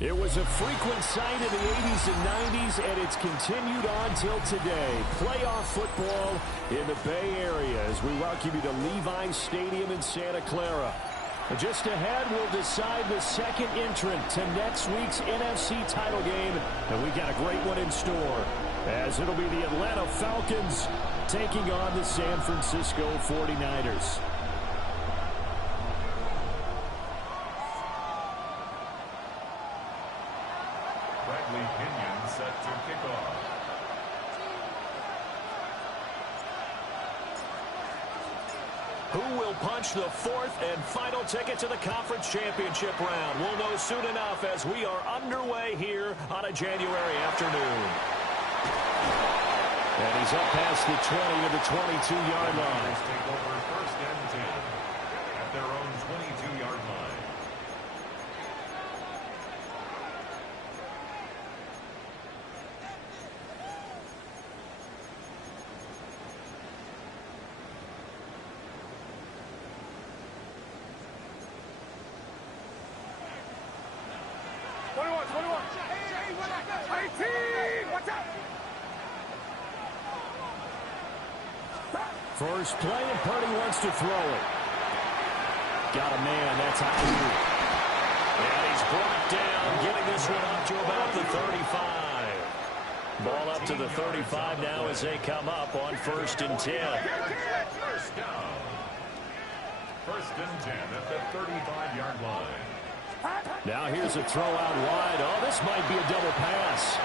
It was a frequent sight in the 80s and 90s, and it's continued on till today. Playoff football in the Bay Area as we welcome you to Levi's Stadium in Santa Clara. Just ahead, we'll decide the second entrant to next week's NFC title game, and we got a great one in store, as it'll be the Atlanta Falcons taking on the San Francisco 49ers. Set to kick off. Who will punch the fourth and final ticket to the conference championship round? We'll know soon enough as we are underway here on a January afternoon. And he's up past the 20 to the 22-yard line. Take over first and 10 at their own 22-yard line. First play, and Purdy wants to throw it. Got a man, that's Ayuk. And he's brought down, getting this one up to about the 35. Ball up to the 35 now as they come up on first and 10. First down. First and 10 at the 35-yard line. Now here's a throw out wide. Oh, this might be a double pass.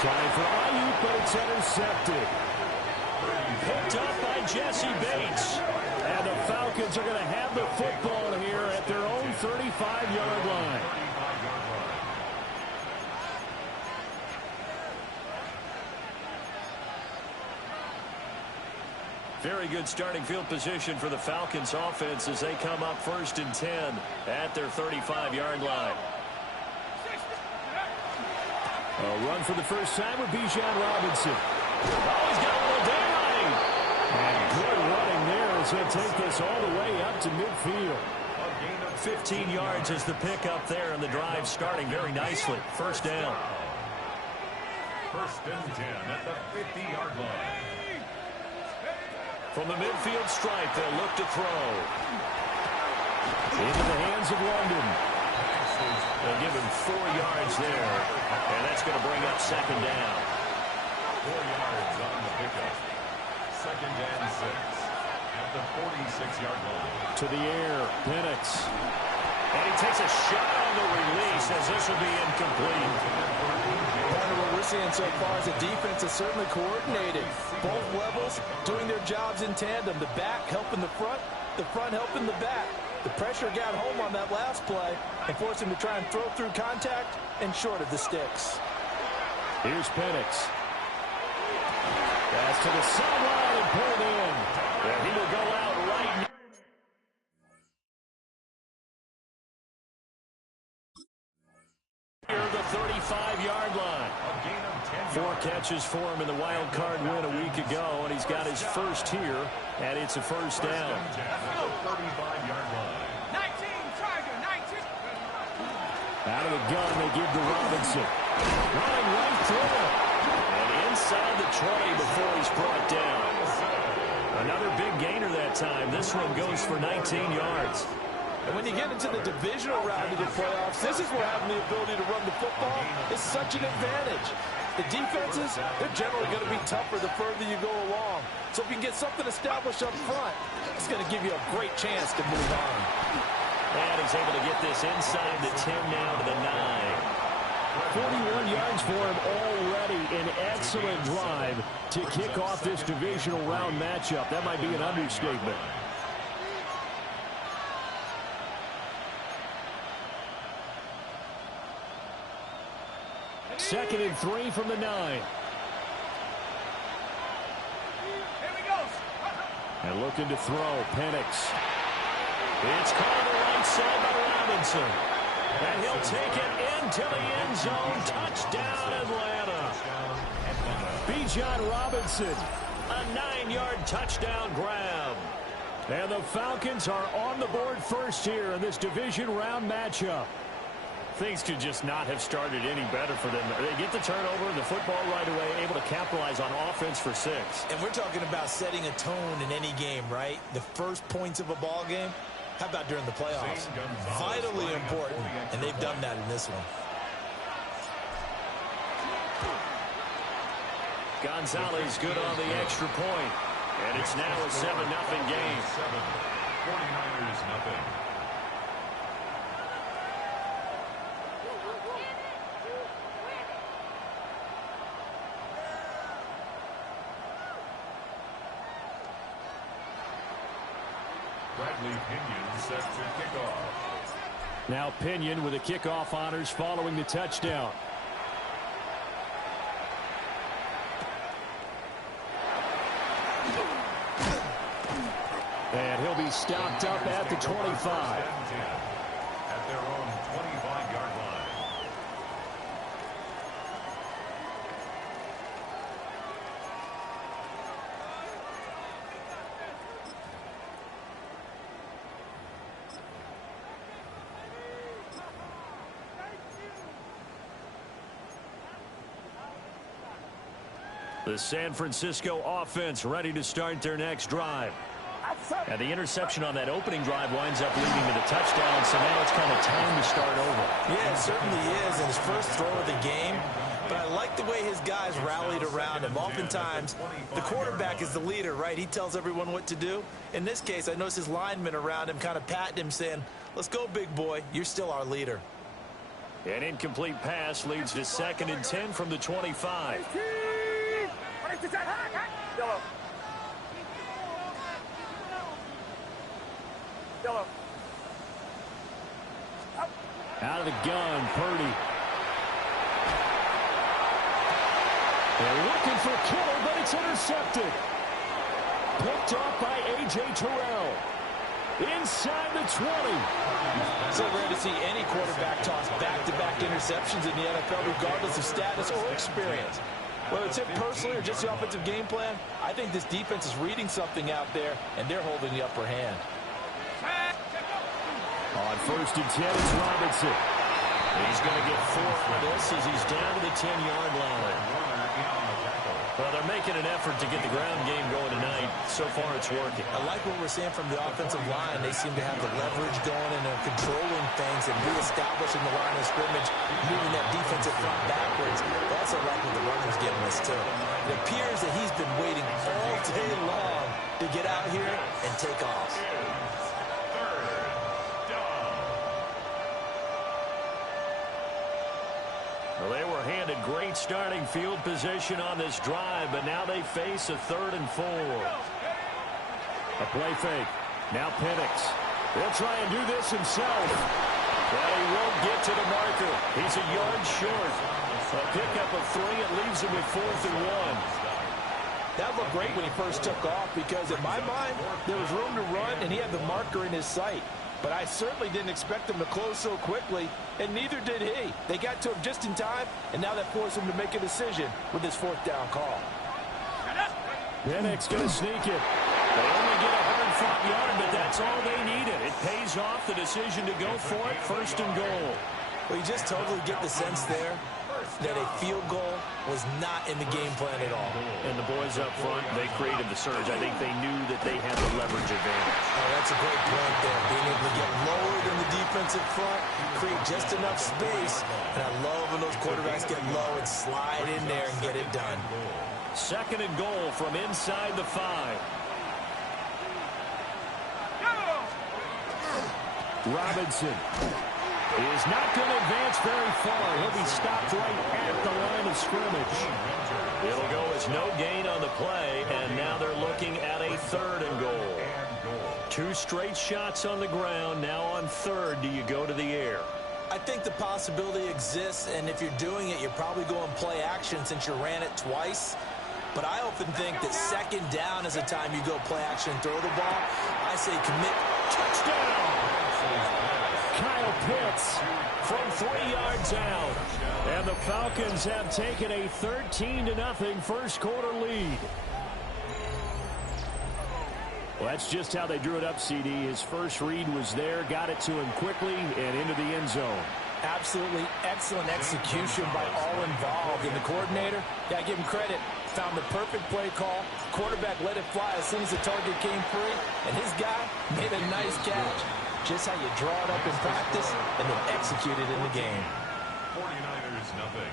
Trying for Ayuk, but it's intercepted. Picked up by Jesse Bates. And the Falcons are going to have the football here at their own 35-yard line. Very good starting field position for the Falcons offense as they come up first and 10 at their 35-yard line. A run for the first time with Bijan Robinson. Oh, he's got a little daylight. And good running there as he'll take this all the way up to midfield. A gain of 15 yards is the pickup there, and the drive starting very nicely. First down. First and 10 at the 50-yard line. From the midfield stripe, they'll look to throw. Into the hands of London. They'll give him 4 yards there, and that's going to bring up second down. 4 yards on the pickup. Second and 6 at the 46-yard line. To the air, Penix. And he takes a shot on the release as this will be incomplete. What we're seeing so far is the defense is certainly coordinated. Both levels doing their jobs in tandem. The back helping the front helping the back. The pressure got home on that last play and forced him to try and throw through contact and short of the sticks. Here's Penix. Pass to the sideline and pulled in. And he will go out right now. Near the 35-yard line. 4 catches for him in the wild card win a week ago, and he's got his first here, and it's a first down. 35-yard line. 19, Tiger, 19. Out of the gun, they give to Robinson. Running right through it. And inside the 20 before he's brought down. Another big gainer that time. This one goes for 19 yards. And when you get into the divisional round of the playoffs, this is where having the ability to run the football is such an advantage. The defenses, they're generally going to be tougher the further you go along. So if you can get something established up front, it's going to give you a great chance to move on. And he's able to get this inside the 10 now to the 9. 41 yards for him already. An excellent drive to kick off this divisional round matchup. That might be an understatement. Second and 3 from the 9. Here we go. And looking to throw, Penix. It's caught on the right side by Robinson. And he'll take it into the end zone. Touchdown, Atlanta. Bijan Robinson, a 9-yard touchdown grab. And the Falcons are on the board first here in this division round matchup. Things could just not have started any better for them. They get the turnover, the football right away, able to capitalize on offense for 6. And we're talking about setting a tone in any game, right? The first points of a ball game. How about during the playoffs? Vitally important, and they've done that in this one. Gonzalez good on the extra point. And it's now a 7-0 game. 49ers nothing. Bradley Pinion set to kickoff. Now Pinion with the kickoff honors following the touchdown. And he'll be stopped up at the 25. At their own 25-yard line. The San Francisco offense ready to start their next drive. And the interception on that opening drive winds up leading to the touchdown, so now it's kind of time to start over. Yeah, it certainly is in his first throw of the game. But I like the way his guys rallied around him. Oftentimes, the quarterback is the leader, right? He tells everyone what to do. In this case, I noticed his linemen around him kind of patting him, saying, let's go, big boy. You're still our leader. An incomplete pass leads to 2nd and 10 from the 25. Out of the gun, Purdy. They're looking for Kittle, but it's intercepted. Picked off by A.J. Terrell. Inside the 20. So rare to see any quarterback toss back-to-back interceptions in the NFL, regardless of status or experience. Whether it's him personally or just the offensive game plan, I think this defense is reading something out there, and they're holding the upper hand. On 1st and 10, it's Robinson. He's going to get 4 out of this as he's down to the 10-yard line. Well, they're making an effort to get the ground game going tonight. So far, it's working. I like what we're seeing from the offensive line. They seem to have the leverage going and they're controlling things and reestablishing the line of scrimmage, moving that defensive front backwards. They also like what the runner's giving us, too. It appears that he's been waiting all day long to get out here and take off. Well, they were handed great starting field position on this drive, but now they face a 3rd and 4. A play fake. Now Penix. He'll try and do this himself. But he won't get to the marker. He's a yard short. A pickup of 3. It leaves him with 4th and 1. That looked great when he first took off because, in my mind, there was room to run, and he had the marker in his sight. But I certainly didn't expect him to close so quickly, and neither did he. They got to him just in time, and now that forced him to make a decision with his 4th down call. Penix going to sneak it. They only get a hard-fought yard, but that's all they needed. It pays off the decision to go for it, 1st and goal. Well, you just totally get the sense there that a field goal was not in the game plan at all. And the boys up front, they created the surge. I think they knew that they had the leverage advantage. Oh, that's a great point there. Being able to get lower than the defensive front, create just enough space. And I love when those quarterbacks get low and slide in there and get it done. 2nd and goal from inside the 5. Robinson is not going to advance very far. He'll be stopped right at the line of scrimmage. It'll go as no gain on the play, and now they're looking at a 3rd and goal. 2 straight shots on the ground. Now on 3rd, do you go to the air? I think the possibility exists, and if you're doing it, you're probably going play action since you ran it twice. But I often think that 2nd down is the time you go play action and throw the ball. I say commit. Touchdown! Kyle Pitts from 3 yards out. And the Falcons have taken a 13-0 first quarter lead. Well, that's just how they drew it up, CD. His first read was there, got it to him quickly and into the end zone. Absolutely excellent execution by all involved. And the coordinator, got to give him credit, found the perfect play call. Quarterback let it fly as soon as the target came free. And his guy made a nice catch. Just how you draw it up in practice and then execute it in the game. 49ers nothing.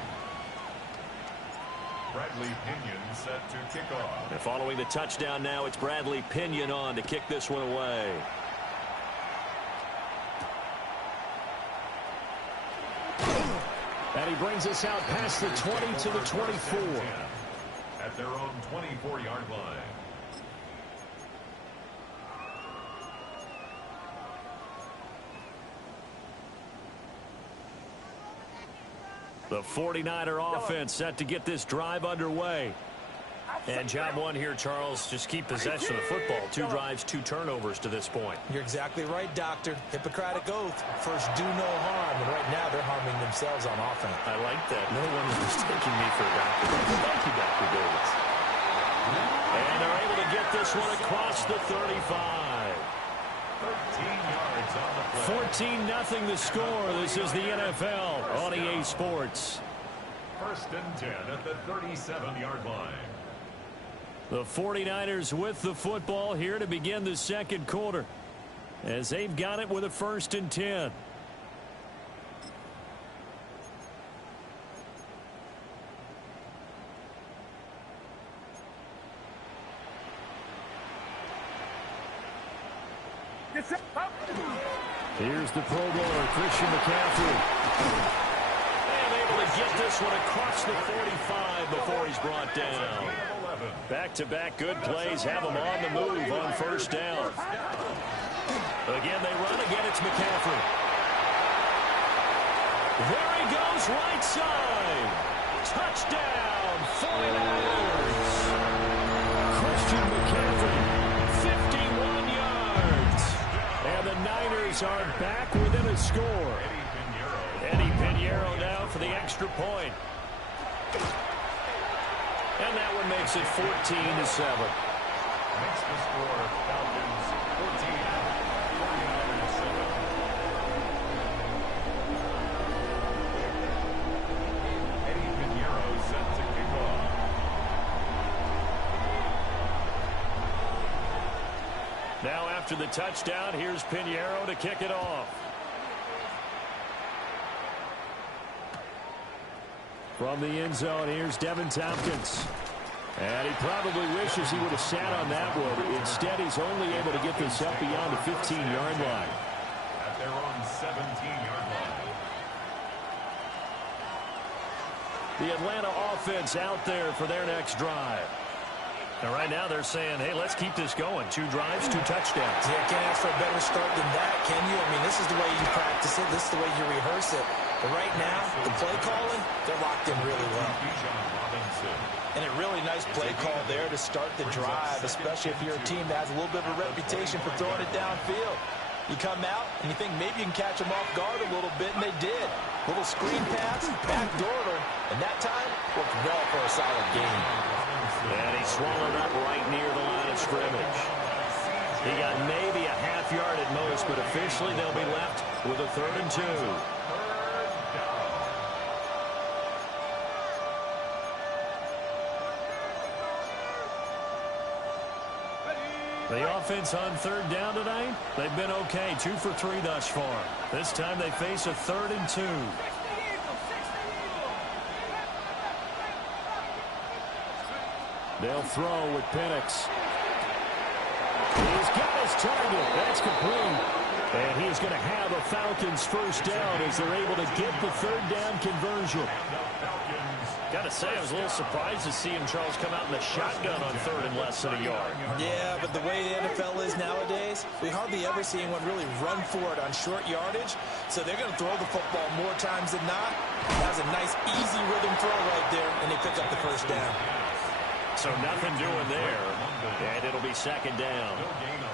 Bradley Pinion set to kick off. And following the touchdown now, it's Bradley Pinion on to kick this one away. And he brings us out past the 20 to the 24. At their own 24-yard line. The 49er offense set to get this drive underway. And job one here, Charles, just keep possession of the football. 2 drives, 2 turnovers to this point. You're exactly right, Doctor. Hippocratic oath. First, do no harm. And right now, they're harming themselves on offense. I like that. No one is mistaking me for a doctor. Thank you, Dr. Davis. And they're able to get this one across the 35. 13 yards on the play. 14-0 the score. This is the NFL on EA Sports. First and 10 at the 37-yard line. The 49ers with the football here to begin the second quarter, as they've got it with a first and 10. Here's the Pro Bowler, Christian McCaffrey. And able to get this one across the 45 before he's brought down. Back-to-back good plays have him on the move on first down. Again, they run. Again, it's McCaffrey. There he goes, right side. Touchdown, 49ers. Christian McCaffrey, 51 yards. And the Niners are back within a score. Eddie Pinheiro now for the extra point. And that one makes it 14-7. Makes the score Falcons 14, 49ers 7. Eddie Pinheiro set to kick off. Now after the touchdown, here's Pinheiro to kick it off. From the end zone, here's Devin Tompkins. And he probably wishes he would have sat on that one. Instead, he's only able to get this up beyond the 15-yard line. At their own 17-yard line. The Atlanta offense out there for their next drive. And right now they're saying, hey, let's keep this going. 2 drives, 2 touchdowns. Yeah, can't ask for a better start than that, can you? I mean, this is the way you practice it. This is the way you rehearse it. But right now, the play calling, they're locked in really well. And a really nice play call there to start the drive, especially if you're a team that has a little bit of a reputation for throwing it downfield. You come out, and you think maybe you can catch them off guard a little bit, and they did. Little screen pass, backdoored them, and that time worked well for a solid game. And he swallowed up right near the line of scrimmage. He got maybe a half yard at most, but officially they'll be left with a 3rd and 2. The offense on 3rd down tonight, they've been okay. 2 for 3 thus far. This time they face a 3rd and 2. They'll throw with Penix. He's got his target. That's complete. And he's going to have a Falcons first down as they're able to get the 3rd down conversion. Got to say, I was a little surprised to see him, Charles, come out in the shotgun on 3rd and less than a yard. Yeah, but the way the NFL is nowadays, we hardly ever see anyone really run for it on short yardage. So they're going to throw the football more times than not. That was a nice, easy rhythm throw right there, and they pick up the first down. So nothing doing there, and it'll be 2nd down.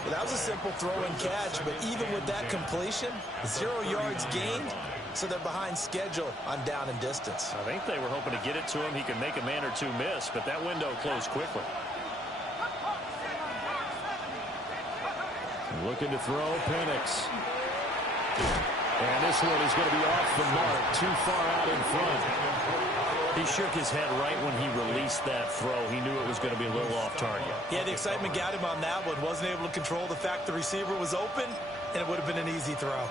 Well, that was a simple throw and catch, but even with that completion, 0 yards gained, so they're behind schedule on down and distance. I think they were hoping to get it to him. He could make a man or 2 miss, but that window closed quickly. Looking to throw, Penix. And this one is going to be off the mark, too far out in front. He shook his head right when he released that throw. He knew it was going to be a little off target. Yeah, the excitement got him on that one. Wasn't able to control the fact the receiver was open, and it would have been an easy throw.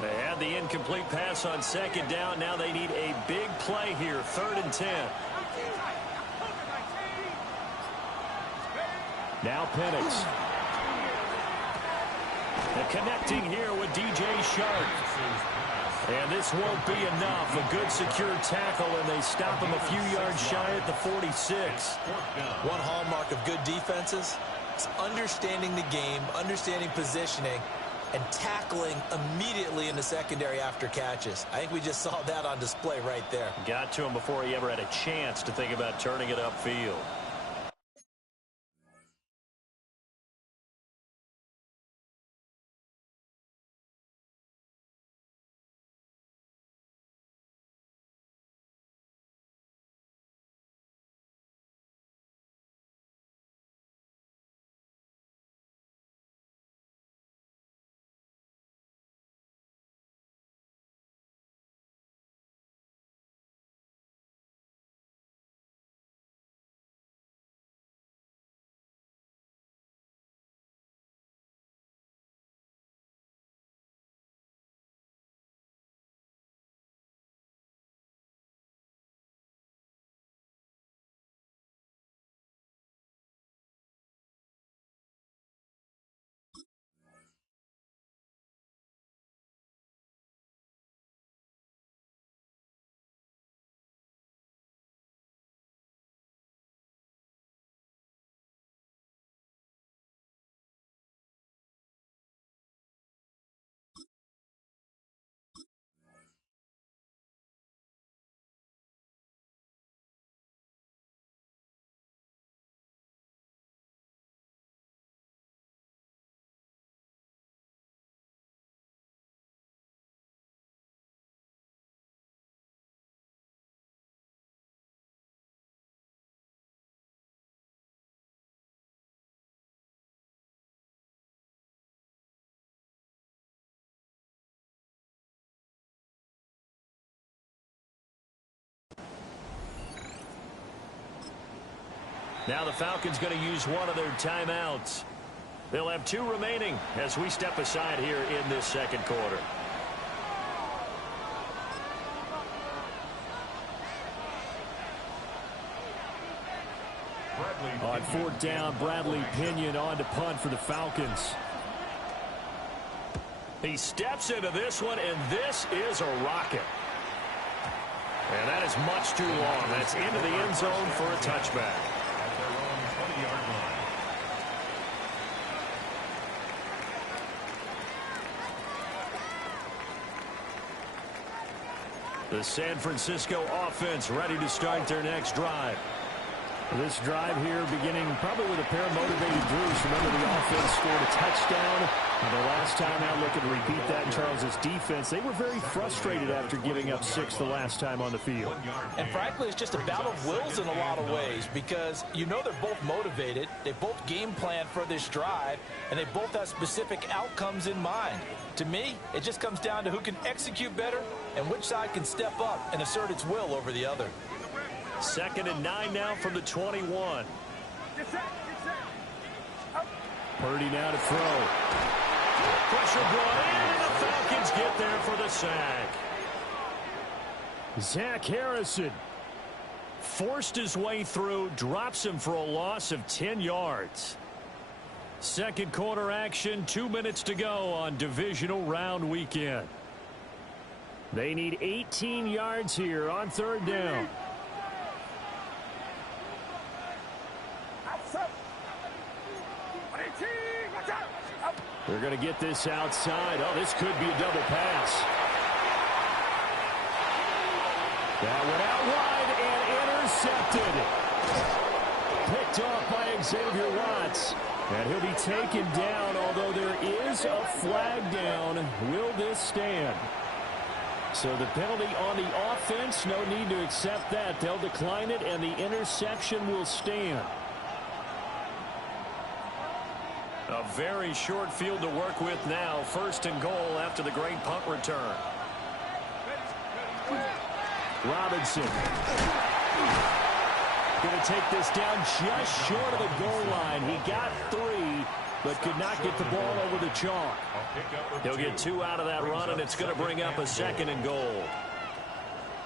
They had the incomplete pass on second down. Now they need a big play here, 3rd and 10. Now Penix. And connecting here with DJ Shark. And this won't be enough. A good secure tackle, and they stop him a few yards shy at the 46. One hallmark of good defenses is understanding the game, understanding positioning, and tackling immediately in the secondary after catches. I think we just saw that on display right there. Got to him before he ever had a chance to think about turning it upfield. Now the Falcons going to use one of their timeouts. They'll have 2 remaining as we step aside here in this second quarter. On 4th down, Bradley Pinion on to punt for the Falcons. He steps into this one, and this is a rocket. And that is much too long. That's into the end zone for a touchback. The San Francisco offense ready to start their next drive. This drive here beginning probably with a pair of motivated Drews. Remember, the offense scored a touchdown. And the last time out, looking to repeat that in Charles' defense. They were very frustrated after giving up 6 the last time on the field. And frankly, it's just a battle of wills in a lot of ways because you know they're both motivated. They both game plan for this drive, and they both have specific outcomes in mind. To me, it just comes down to who can execute better and which side can step up and assert its will over the other. 2nd and 9 now from the 21. Purdy now to throw. Pressure brought in, and the Falcons get there for the sack. Zach Harrison forced his way through, drops him for a loss of 10 yards. Second quarter action, 2 minutes to go on divisional round weekend. They need 18 yards here on 3rd down. They're going to get this outside. Oh, this could be a double pass. That went out wide and intercepted. Picked off by Xavier Watts. And he'll be taken down, although there is a flag down. Will this stand? So the penalty on the offense, no need to accept that. They'll decline it, and the interception will stand. A very short field to work with now. 1st and goal after the great punt return. Robinson. Going to take this down just short of the goal line. He got 3, but could not get the ball over the chalk. He'll get 2 out of that run, and it's going to bring up a 2nd and goal.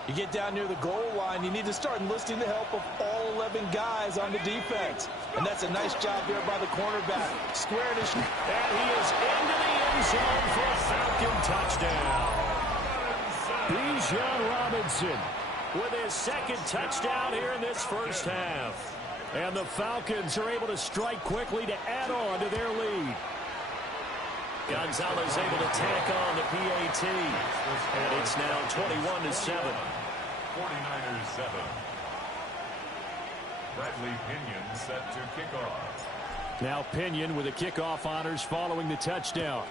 You get down near the goal line, you need to start enlisting the help of all 11 guys on the defense. And that's a nice job there by the cornerback. Squaring his... And he is into the end zone for a Falcon touchdown. Bijan Robinson with his 2nd touchdown here in this first half. And the Falcons are able to strike quickly to add on to their lead. Gonzalez able to tack on the PAT. And it's now 21-7. 49ers 7. Bradley Pinion set to kick off. Now Pinion with the kickoff honors following the touchdown.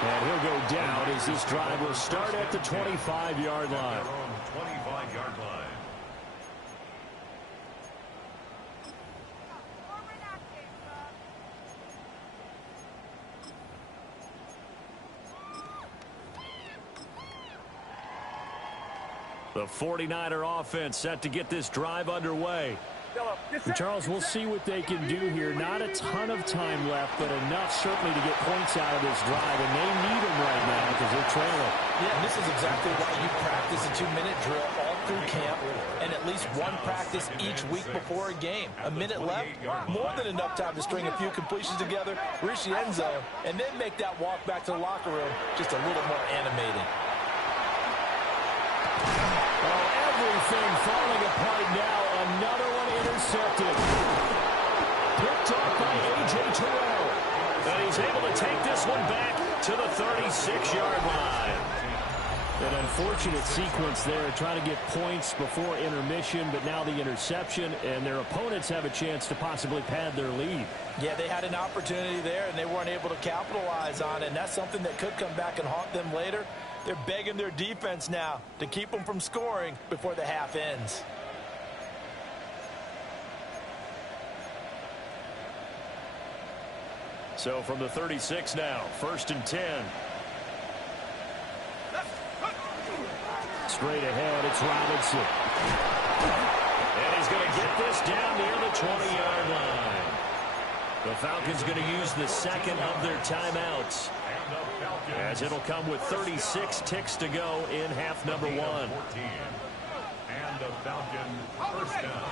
And he'll go down as this drive will start at the 25-yard line. 25-yard line. The 49er offense set to get this drive underway. And Charles, we'll see what they can do here. Not a ton of time left, but enough certainly to get points out of this drive, and they need them right now because they're trailing. Yeah, and this is exactly why you practice a 2-minute drill all through camp and at least one practice each week before a game. A minute left, more than enough time to string a few completions together, reach the end zone, and then make that walk back to the locker room just a little more animating. Everything falling apart now. Another one intercepted. Picked up by A.J. Terrell. And he's able to take this one back to the 36-yard line. An unfortunate sequence there, trying to get points before intermission, but now the interception, and their opponents have a chance to possibly pad their lead. Yeah, they had an opportunity there, and they weren't able to capitalize on it, and that's something that could come back and haunt them later. They're begging their defense now to keep them from scoring before the half ends. So from the 36 now, 1st and 10. Straight ahead, it's Robinson. And he's going to get this down near the 20-yard line. The Falcons going to use the 2nd of their timeouts, as it'll come with 36 ticks to go in half number 1. And the Falcon first down.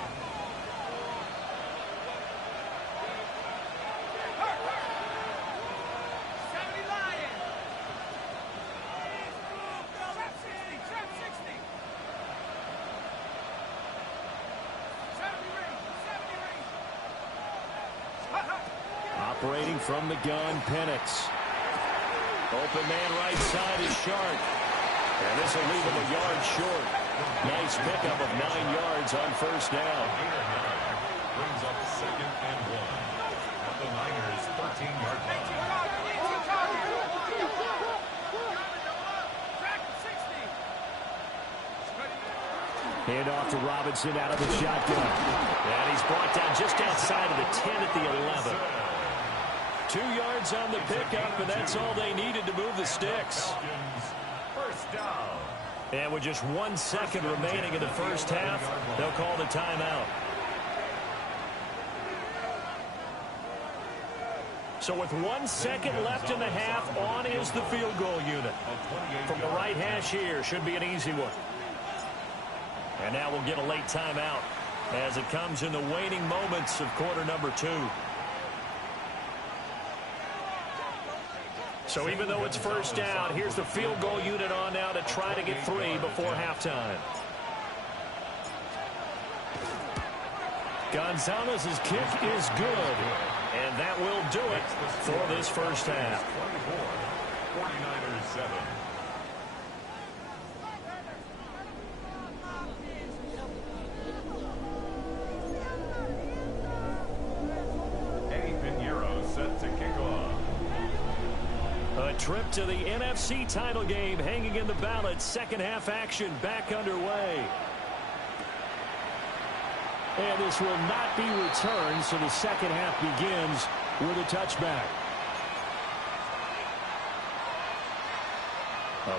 Operating from the gun, Penix. Open man right side is Sharp. And this will leave him a yard short. Nice pickup of 9 yards on 1st down. Brings up 2nd and 1. At the Niners' 13-yard line. Hand off to Robinson out of the shotgun. And he's brought down just outside of the 10 at the 11. 2 yards on the pickup, and that's all they needed to move the sticks. First down. And with just 1 second remaining in the first half, they'll call the timeout. So with 1 second left in the half, on is the field goal unit. From the right hash here, should be an easy one. And now we'll get a late timeout as it comes in the waning moments of quarter number 2. So even though it's first down, here's the field goal unit on now to try to get 3 before halftime. Gonzalez's kick is good, and that will do it for this first half. 49ers 7. Eddie Pinion trip to the NFC title game hanging in the balance. Second half action back underway. And this will not be returned, so the second half begins with a touchback.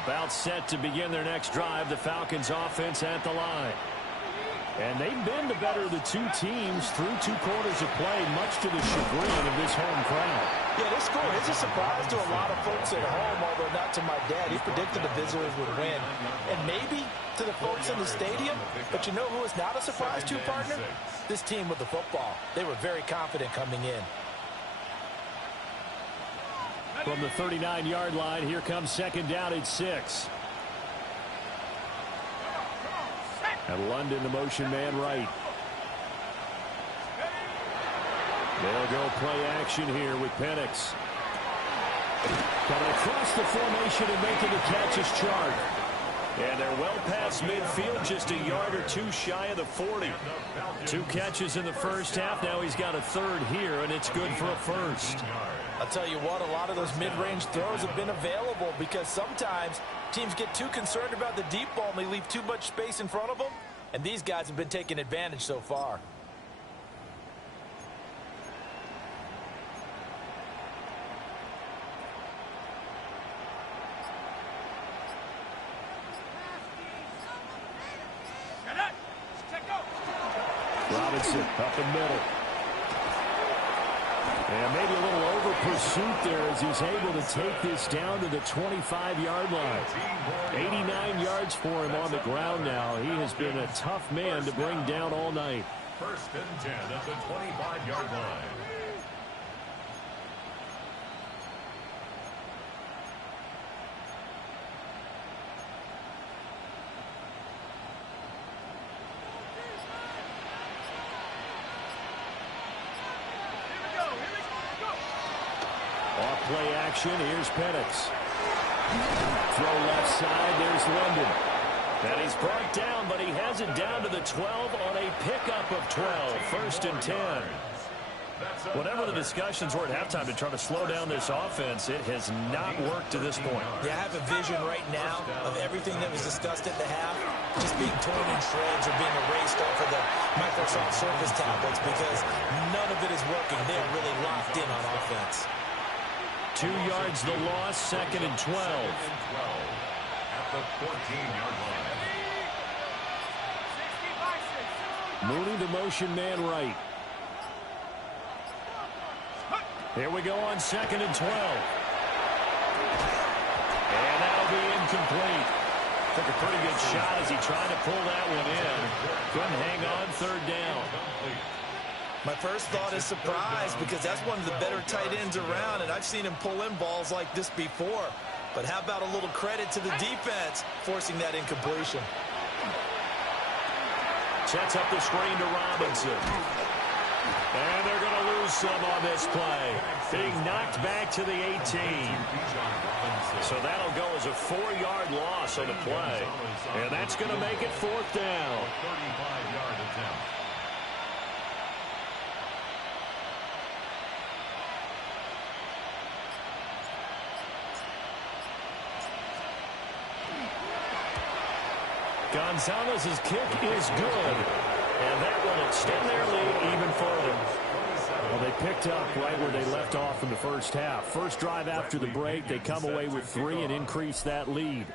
About set to begin their next drive, the Falcons offense at the line. And they've been the better of the two teams through 2 quarters of play, much to the chagrin of this home crowd. Yeah, this score is a surprise to a lot of folks at home, although not to my dad. He predicted the visitors would win. And maybe to the folks in the stadium. But you know who is not a surprise to, partner? This team with the football. They were very confident coming in. From the 39-yard line, here comes second down at 6. And London, the motion man right. They'll go play action here with Penix. Coming across the formation and making the catch is Chark. And they're well past midfield, just a yard or 2 shy of the 40. 2 catches in the first half. Now he's got a third here, and it's good for a first. I'll tell you what, a lot of those mid-range throws have been available because sometimes teams get too concerned about the deep ball and they leave too much space in front of them. And these guys have been taking advantage so far. Robinson up the middle. And maybe a little over pursuit there as he's able to take this down to the 25-yard line. 89 yards for him on the ground now. He has been a tough man to bring down all night. First and 10 at the 25-yard line. Play action. Here's Penix. Throw left side. There's London. And he's brought down, but he has it down to the 12 on a pickup of 12. First and 10. Whatever the discussions were at halftime to try to slow down this offense, it has not worked to this point. Yeah, I have a vision right now of everything that was discussed at the half just being torn in shreds or being erased off of the Microsoft Surface tablets because none of it is working. They're really locked in on offense. 2 yards the loss, second and 12. At the 14-yard line. Mooney, the motion man right. Here we go on second and 12. And that'll be incomplete. Took a pretty good shot as he tried to pull that one in. Couldn't hang on, third down. My first thought is surprise because that's one of the better tight ends around, and I've seen him pull in balls like this before. But how about a little credit to the defense forcing that incompletion? Sets up the screen to Robinson. And they're going to lose some on this play. Being knocked back to the 18. So that'll go as a 4-yard loss on the play. And that's going to make it fourth down. 35-yard attempt. Gonzalez's kick is good. And that will extend their lead even further. Well, they picked up right where they left off in the first half. First drive after the break, they come away with 3 and increase that lead.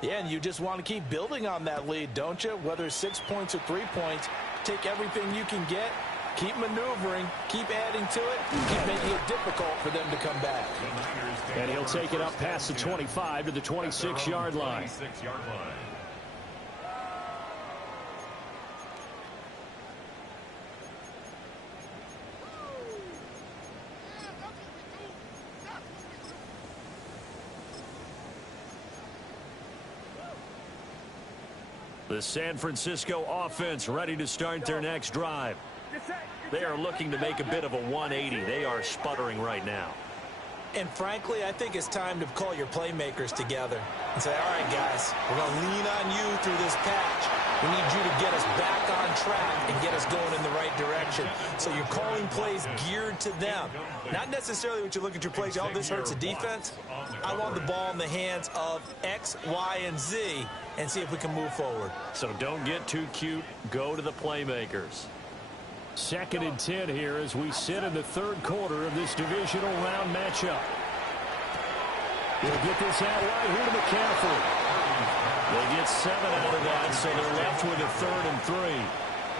Yeah, and you just want to keep building on that lead, don't you? Whether it's 6 points or 3 points, take everything you can get, keep maneuvering, keep adding to it, keep making it difficult for them to come back. And he'll take it up past the 25 to the 26-yard line. The San Francisco offense ready to start their next drive. They are looking to make a bit of a 180. They are sputtering right now. And frankly, I think it's time to call your playmakers together and say, all right, guys, we're going to lean on you through this patch. We need you to get us back on track and get us going in the right direction. So you're calling plays geared to them. Not necessarily what you look at your plays, oh, this hurts the defense. I want the ball in the hands of X, Y, and Z and see if we can move forward. So don't get too cute. Go to the playmakers. 2nd and 10 here as we sit in the 3rd quarter of this divisional round matchup. He'll get this out right here to McCaffrey. They get 7 out of that, so they're left with a 3rd and 3.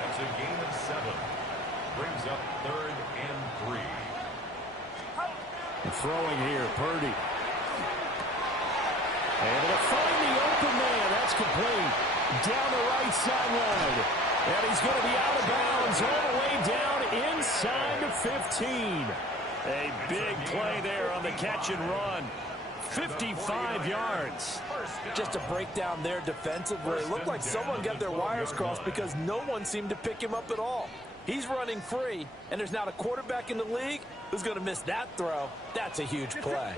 That's a gain of 7. Brings up 3rd and 3. And throwing here, Purdy. Able to find the open man. That's complete. Down the right sideline. And he's going to be out of bounds all the way down inside the 15. A big play there on the catch and run. 55 yards. Just a breakdown there defensively. It looked like someone got their wires crossed because no one seemed to pick him up at all. He's running free, and there's not a quarterback in the league who's going to miss that throw. That's a huge play.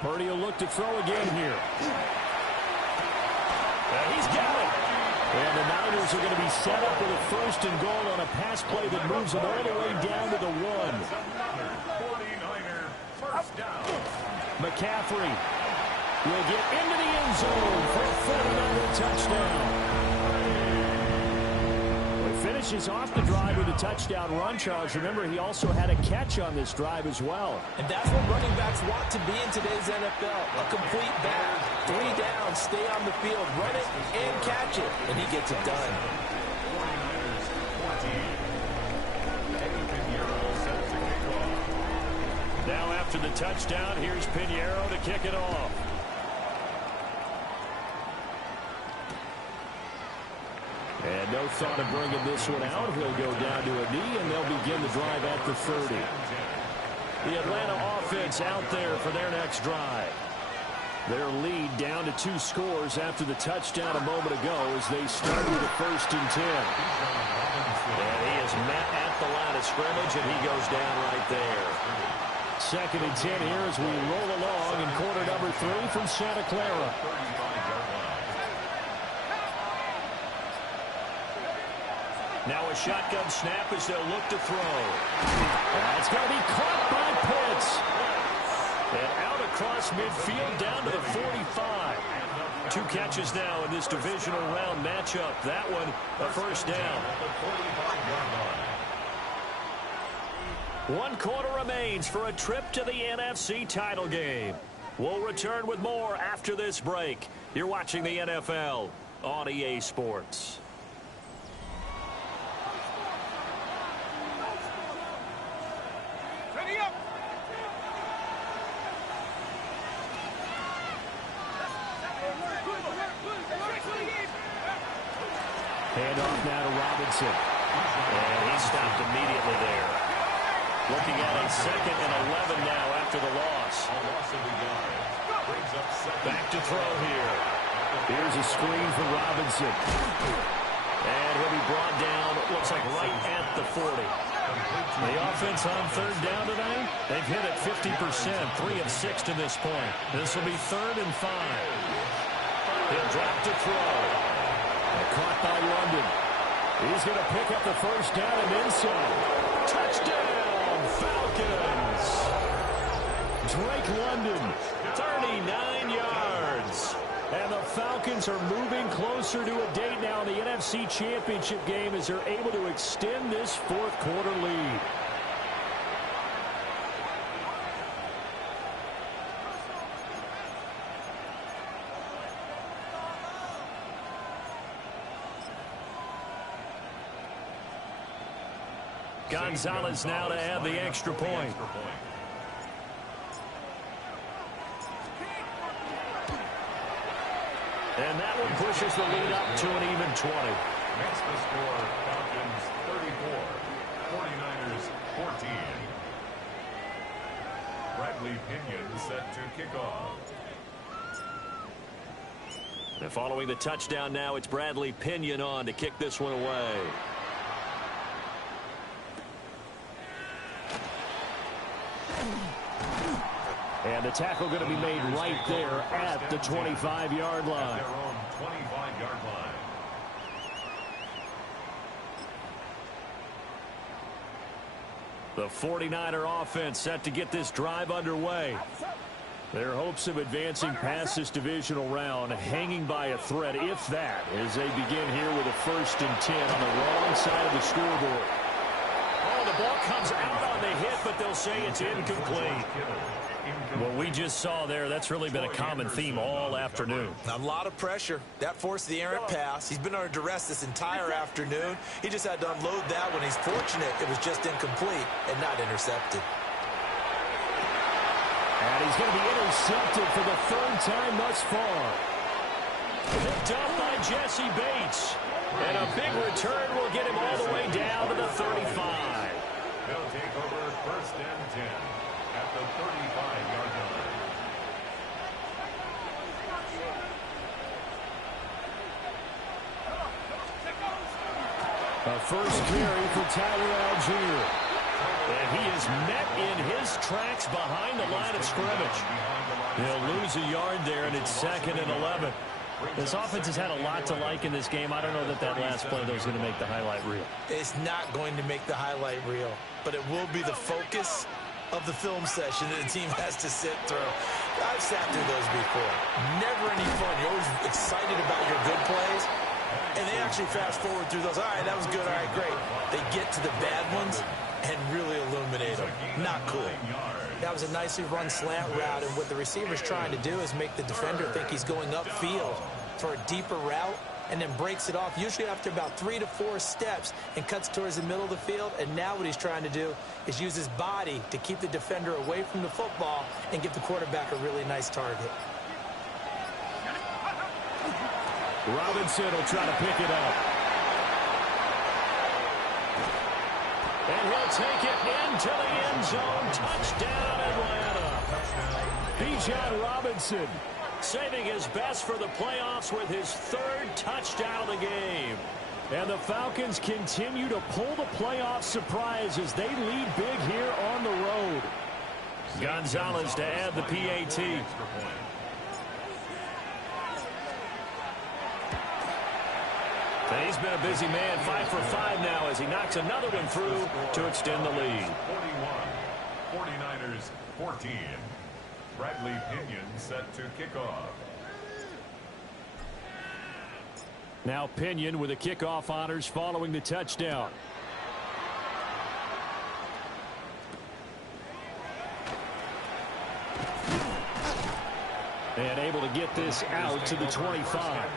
Purdy will look to throw again here. He's got it. And the Niners are going to be set up with a 1st and goal on a pass play that moves them all the way down to the 1. 49er first down. McCaffrey will get into the end zone for a 49er touchdown. Finishes off the drive with a touchdown run, Charles. Remember, he also had a catch on this drive as well. And that's what running backs want to be in today's NFL. A complete back. 3 downs, stay on the field, run it, and catch it. And he gets it done. 49ers 14. Eddie Pinheiro set to kick off. Now after the touchdown, here's Pinheiro to kick it off. And no thought of bringing this one out. He'll go down to a knee, and they'll begin the drive at the 30. The Atlanta offense out there for their next drive. Their lead down to 2 scores after the touchdown a moment ago as they start with a 1st and 10. And he is met at the line of scrimmage, and he goes down right there. 2nd and 10 here as we roll along in quarter number 3 from Santa Clara. Now a shotgun snap as they'll look to throw. It's going to be caught by Pitts. And out across midfield down to the 45. 2 catches now in this divisional round matchup. That one a 1st down. 1 quarter remains for a trip to the NFC title game. We'll return with more after this break. You're watching the NFL on EA Sports. Handoff now to Robinson. And he stopped immediately there. Looking at a 2nd and 11 now after the loss. Back to throw here. Here's a screen for Robinson. And he'll be brought down, looks like right at the 40. The offense on 3rd down today, they've hit it 50%, 3 of 6 to this point. This will be 3rd and 5. He'll drop to throw. Caught by London. He's going to pick up the 1st down and then some. Touchdown, Falcons. Drake London. 39 yards. And the Falcons are moving closer to a date now in the NFC Championship game as they're able to extend this 4th quarter lead. Gonzalez now to add the extra point. And that one pushes the lead up to an even 20. Makes the score Falcons 34, 49ers 14. Bradley Pinion set to kick off. And following the touchdown now, it's Bradley Pinion on to kick this one away. And the tackle going to be made right there at the 25-yard line. At their own 25-yard line. The 49er offense set to get this drive underway. Their hopes of advancing past this divisional round hanging by a thread, if that, as they begin here with a 1st and 10 on the wrong side of the scoreboard. Oh, the ball comes out on the hit, but they'll say it's incomplete. What we just saw there, that's really been a common theme all afternoon. A lot of pressure. That forced the errant pass. He's been under duress this entire afternoon. He just had to unload that when he's fortunate it was just incomplete and not intercepted. And he's going to be intercepted for the 3rd time thus far. Picked up by Jesse Bates. And a big return will get him all the way down to the 35. They'll take over 1st and 10 at the 35-yard line. A first carry for Tyler Algier. And he is met in his tracks behind the line of scrimmage. He'll lose a yard there, and it's 2nd and 11. This offense has had a lot to like in this game. I don't know that last play, though, is going to make the highlight reel. It's not going to make the highlight reel, but it will be the focus of the film session that the team has to sit through. I've sat through those before. Never any fun. You're always excited about your good plays, and they actually fast forward through those. All right, that was good. All right, great. They get to the bad ones and really illuminate them. Not cool. That was a nicely run slant route, and what the receiver's trying to do is make the defender think he's going upfield for a deeper route, and then breaks it off, usually after about 3 to 4 steps, and cuts towards the middle of the field. And now what he's trying to do is use his body to keep the defender away from the football and give the quarterback a really nice target. Robinson will try to pick it up. And he'll take it into the end zone. Touchdown, Atlanta. Bijan Robinson saving his best for the playoffs with his 3rd touchdown of the game. And the Falcons continue to pull the playoff surprise as they lead big here on the road. Gonzalez to add the PAT. He's been a busy man, 5 for 5 now as he knocks another one through to extend the lead. 41, 49ers 14. Bradley Pinion set to kick off. Now Pinion with the kickoff honors following the touchdown. And able to get this out to the 25.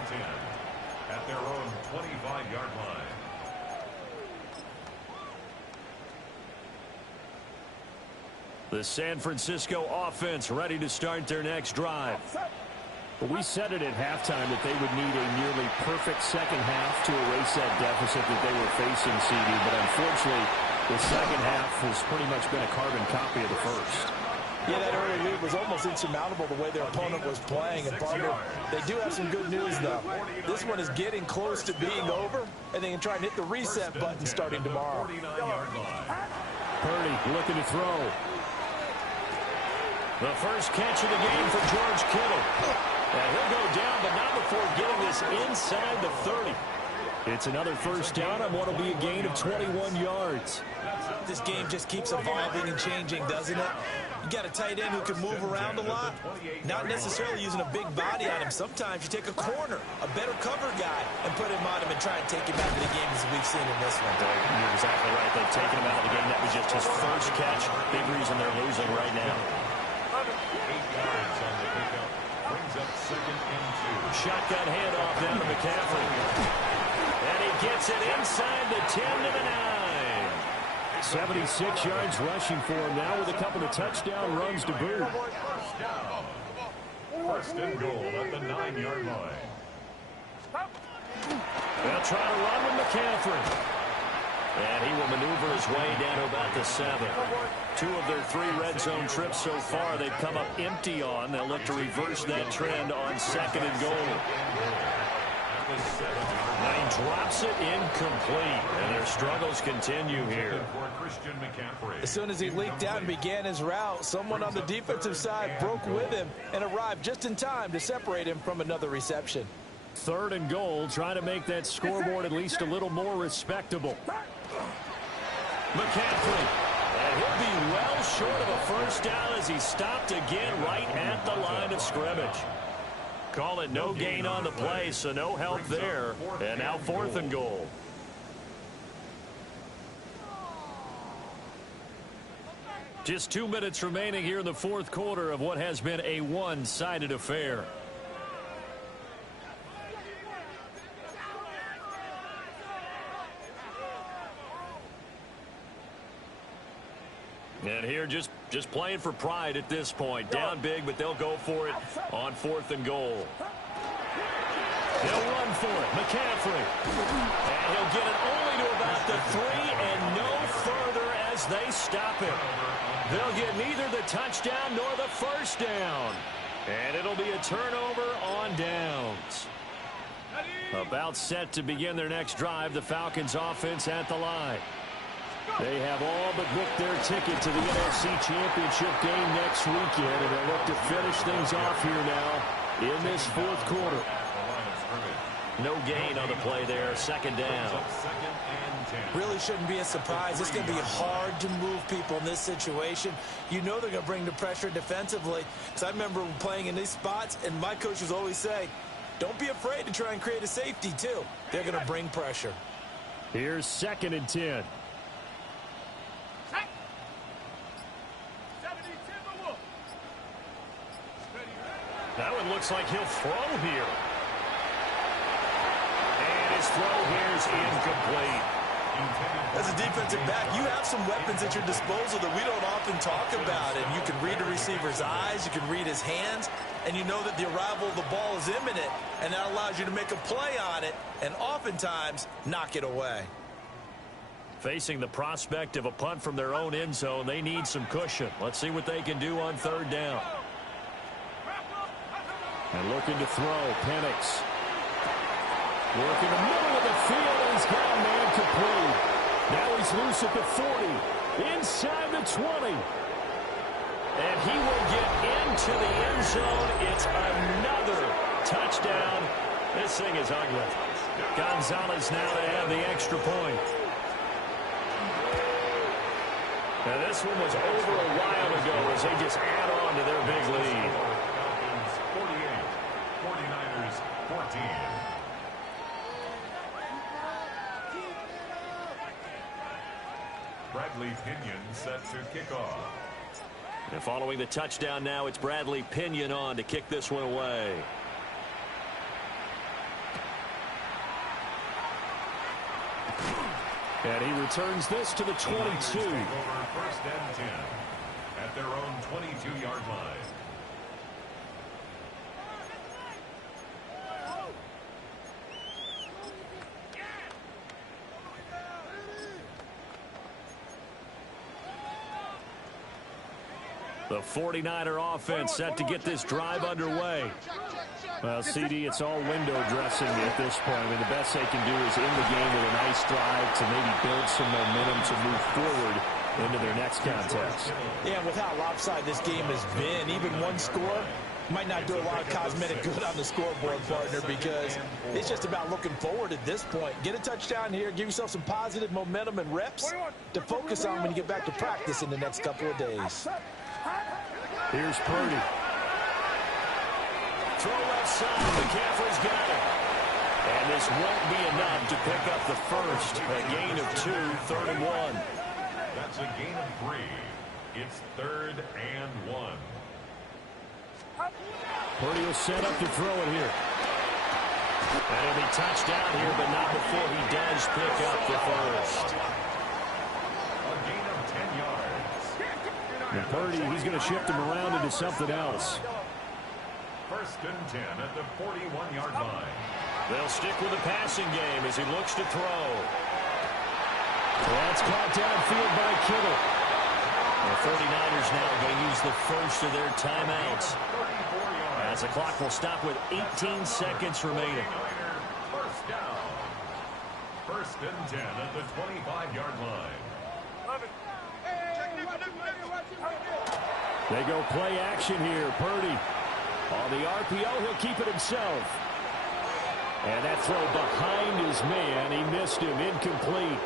At their own 25-yard line. The San Francisco offense ready to start their next drive. We said it at halftime that they would need a nearly perfect second half to erase that deficit that they were facing, CD, but unfortunately the second half has pretty much been a carbon copy of the first. Yeah, that early lead was almost insurmountable the way their opponent was playing. And partner, they do have some good news, though. This one is getting close to being over, and they can try and hit the reset button starting tomorrow. Purdy looking to throw. The first catch of the game for George Kittle. And he'll go down, but not before getting this inside the 30. It's another first down on what will be a gain of 21 yards. This game just keeps evolving and changing, doesn't it? You got a tight end who can move around a lot, not necessarily using a big body on him. Sometimes you take a corner, a better cover guy, and put him on him and try and take him out of the game as we've seen in this one. You're exactly right. They've taken him out of the game. That was just his first catch. Big reason they're losing right now. 8 yards on the pickup. Brings up 2nd and 2. Shotgun handoff down to McCaffrey. And he gets it inside the 10 to the 9. 76 yards rushing for him now with a couple of touchdown runs to boot. First down. 1st and goal at the 9-yard line. They'll try to run with McCaffrey. And he will maneuver his way down to about the 7. 2 of their 3 red zone trips so far they've come up empty on. They'll look to reverse that trend on 2nd and goal. And he drops it incomplete. And their struggles continue here. As soon as he leaked out and began his route, someone on the defensive side broke with him and arrived just in time to separate him from another reception. 3rd and goal, trying to make that scoreboard at least a little more respectable. McCaffrey. And he'll be well short of a first down as he stopped again right at the line of scrimmage. Call it no gain on the play, so no help there. And now 4th and goal. Just 2 minutes remaining here in the 4th quarter of what has been a one-sided affair. And here just playing for pride at this point. Down big, but they'll go for it on 4th and goal. They'll run for it. McCaffrey. And he'll get it only to about the 3 and no further as they stop it. They'll get neither the touchdown nor the first down. And it'll be a turnover on downs. About set to begin their next drive, the Falcons offense at the line. They have all but booked their ticket to the NFC Championship game next weekend, and they'll look to finish things off here now in this 4th quarter. No gain on the play there, 2nd down. Really shouldn't be a surprise. It's going to be hard to move people in this situation. You know they're going to bring the pressure defensively. Because I remember playing in these spots, and my coaches always say, don't be afraid to try and create a safety, too. They're going to bring pressure. Here's 2nd and 10. That one looks like he'll throw here. And his throw here is incomplete. As a defensive back, you have some weapons at your disposal that we don't often talk about. And you can read the receiver's eyes, you can read his hands, and you know that the arrival of the ball is imminent, and that allows you to make a play on it and oftentimes knock it away. Facing the prospect of a punt from their own end zone, they need some cushion. Let's see what they can do on 3rd down. And looking to throw, Penix. Working the middle of the field, and he's got a man complete. Now he's loose at the 40, inside the 20. And he will get into the end zone. It's another touchdown. This thing is ugly. Gonzalez now to have the extra point. Now this one was over a while ago as they just add on to their big lead. 49ers 14. Bradley Pinion set to kick off. And following the touchdown now, it's Bradley Pinion on to kick this one away. And he returns this to the 22. 1st and 10 at their own 22-yard line. The 49er offense set to get this drive underway. Well, CD, it's all window dressing at this point. I mean, the best they can do is end the game with a nice drive to maybe build some momentum to move forward into their next contest. Yeah, with how lopsided this game has been, even one score might not do a lot of cosmetic good on the scoreboard, partner, because it's just about looking forward at this point. Get a touchdown here, give yourself some positive momentum and reps to focus on when you get back to practice in the next couple of days. Here's Purdy. Throw left side. McCaffrey's got it. And this won't be enough to pick up the first. A gain of 2, 3rd and 1. That's a gain of 3. It's 3rd and 1. Purdy will set up to throw it here. And he'll be touched down here, but not before he does pick up the first. A gain of 10 yards. And Purdy, he's going to shift him around into something else. 1st and 10 at the 41-yard line. They'll stick with the passing game as he looks to throw. That's caught downfield by Kittle. The 49ers now going to use the first of their timeouts. As the clock will stop with 18 seconds remaining. First and 10 at the 25-yard line. They go play action here. Purdy on the RPO. He'll keep it himself. And that throw behind his man. He missed him. Incomplete.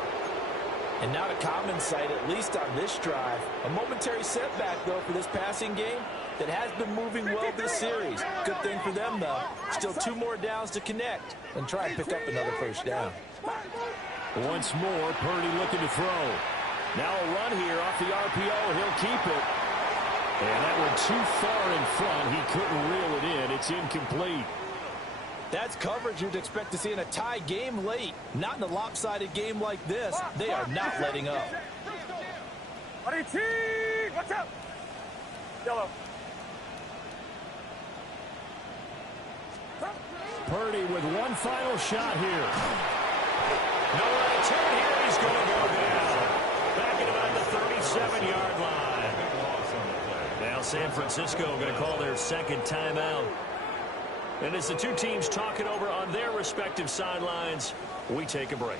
And not a common sight, at least on this drive. A momentary setback, though, for this passing game that has been moving well this series. Good thing for them, though. Still 2 more downs to connect and try and pick up another first down. Once more, Purdy looking to throw. Now a run here off the RPO. He'll keep it. And that went too far in front. He couldn't reel it in. It's incomplete. That's coverage you'd expect to see in a tie game late. Not in a lopsided game like this. They are not letting up. What's up? Yellow. Purdy with one final shot here. No return here. He's going to go down. Back at about the 37-yard line. Now San Francisco going to call their second timeout. And as the two teams talk it over on their respective sidelines, we take a break.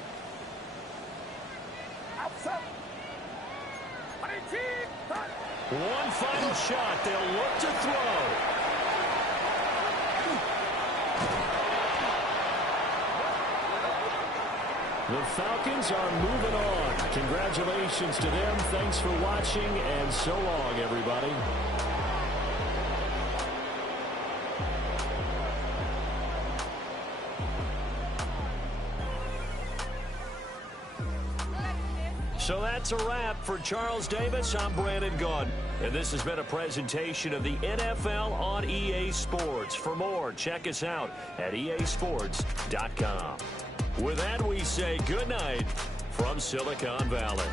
One final shot. They'll look to throw. The Falcons are moving on. Congratulations to them. Thanks for watching, and so long, everybody. So that's a wrap for Charles Davis. I'm Brandon Gaudin. And this has been a presentation of the NFL on EA Sports. For more, check us out at easports.com. With that, we say good night from Silicon Valley.